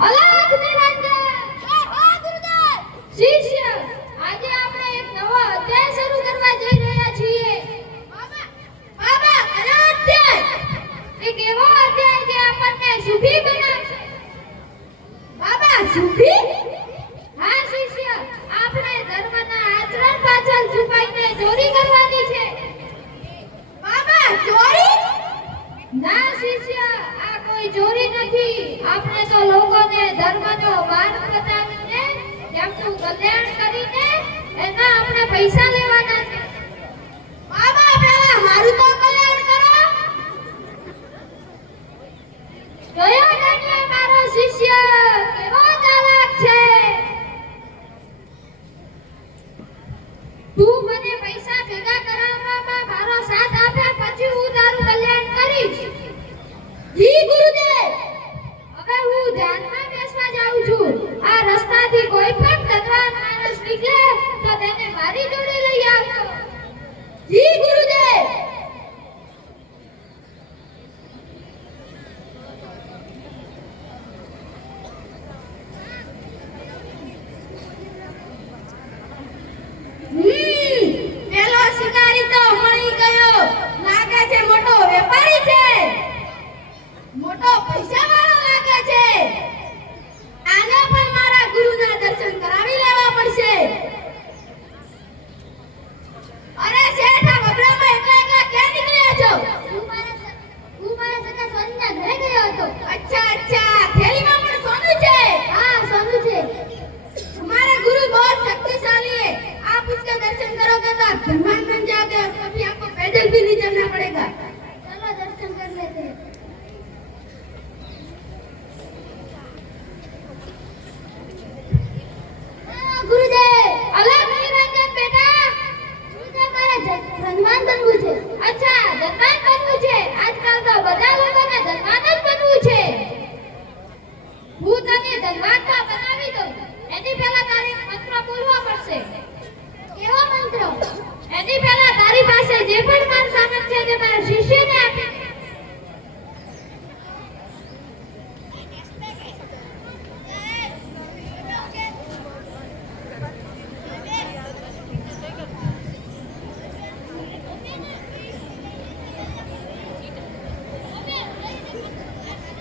Allah નથી આપણે તો લોકોને ધર્મનો માર્ગ બતાવીને તેમનું કલ્યાણ કરીને એના આપણે પૈસા લેવાના છે. મા બાપ હારું તો કલ્યાણ કરો. જોયો ને મારો શિષ્ય? કેવો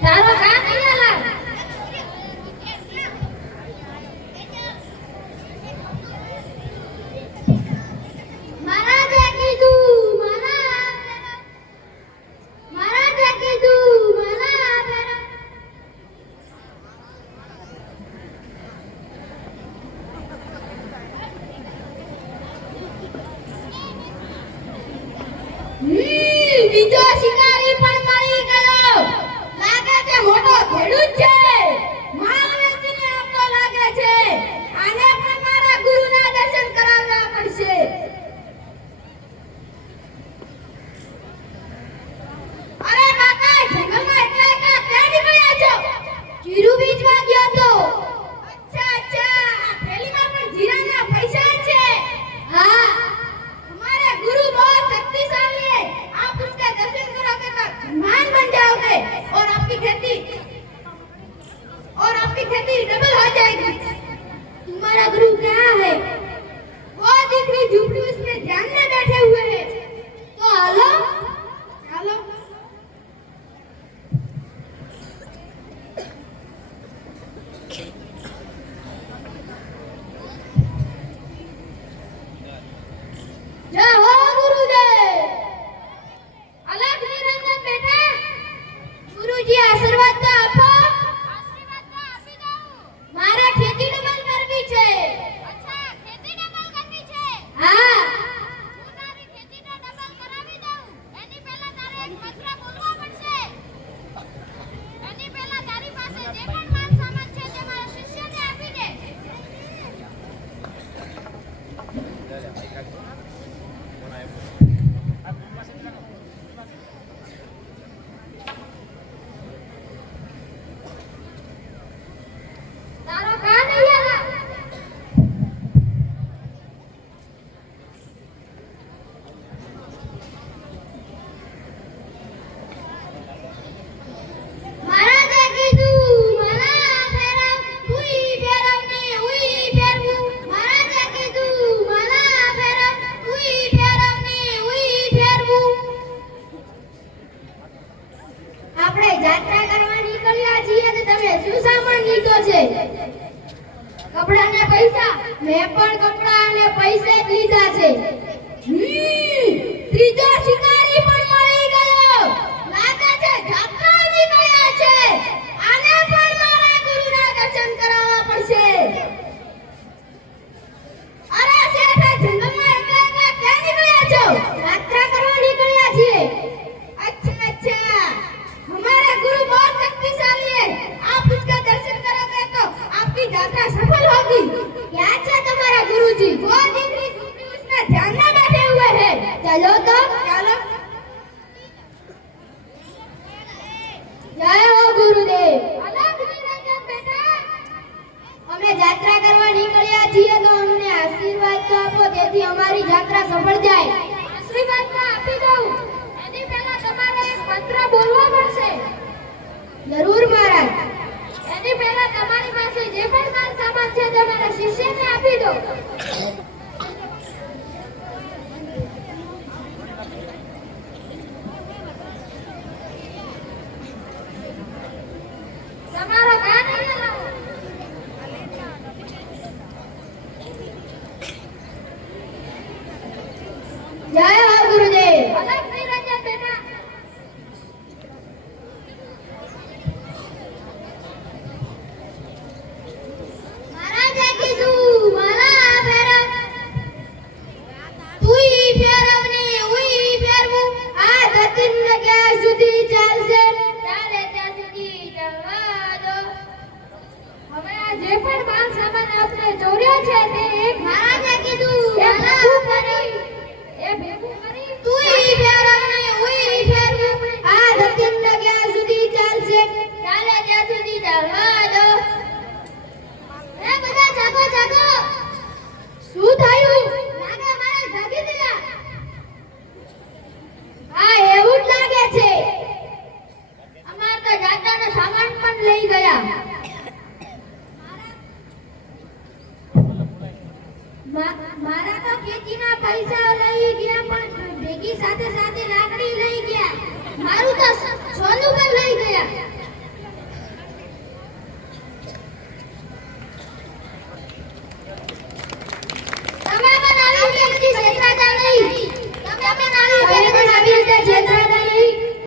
তারা આપણે જાત્રા કરવા નીકળ્યા છીએ તો તમે શું સામાન લીધો છે? કપડાં ને પૈસા? મેં પણ કપડા અને પૈસા જ લીધા છે. ત્રીજો શિકારી હેલો તો? ચાલો. જય હો ગુરુદેવ. અમે જાત્રા કરવા નીકળ્યા છીએ તો અમને આશીર્વાદ તો આપો જેથી અમારી જાત્રા સફળ જાય. આશીર્વાદ તો આપી દઉં. એની પહેલા તમારે એક મંત્ર બોલવો પડશે. જરૂર મહારાજ. એની પહેલા તમારી પાસે જે પણ માલ સામાન છે તે મારા શિષ્યને આપી દો.